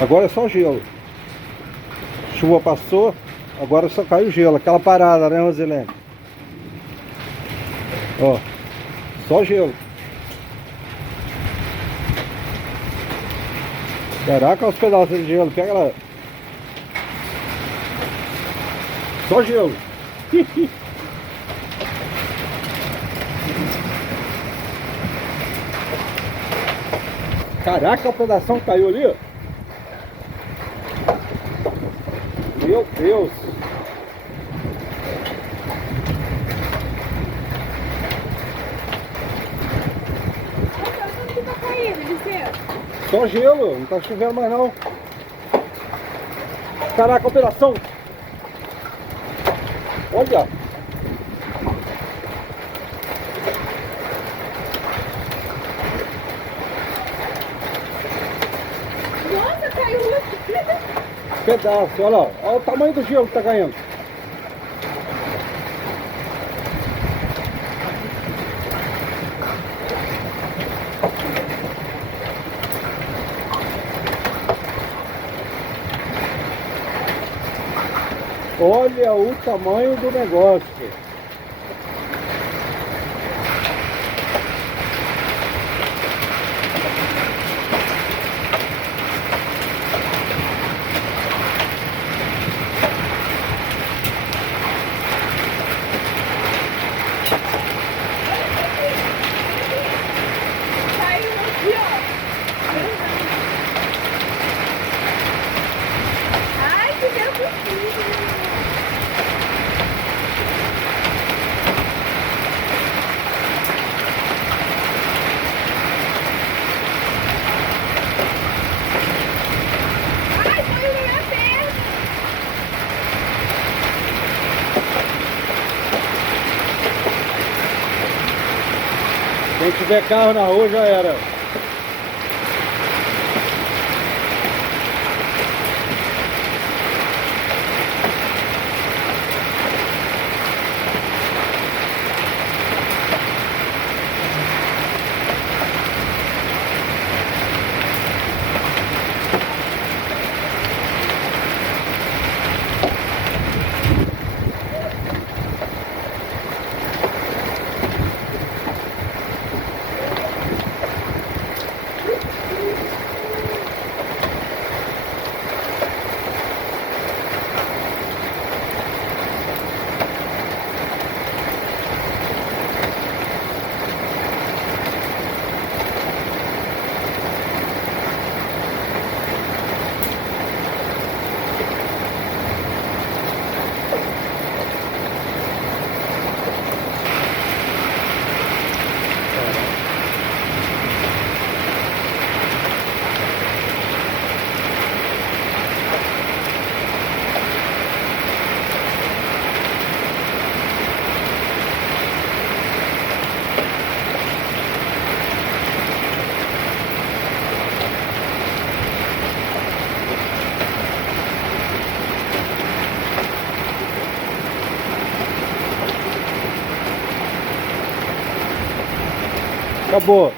Agora é só gelo. Chuva passou, agora só cai o gelo. Aquela parada, né, Rosilene? Ó, só gelo. Caraca, olha os pedaços de gelo. Pega lá. Só gelo. Caraca, o pedação caiu ali, ó. Meu Deus. Olha que tá caindo, Eliseu. Só gelo, não tá chovendo mais não. Caraca, a operação. Olha. Nossa, caiu muito. Pedaço, olha lá. Olha o tamanho do gelo que tá caindo. Olha o tamanho do negócio. Caiu aqui, ó. Ai, que Deus do céu. Ai, caiu na minha perna. Quem tiver carro na rua já era. Acabou.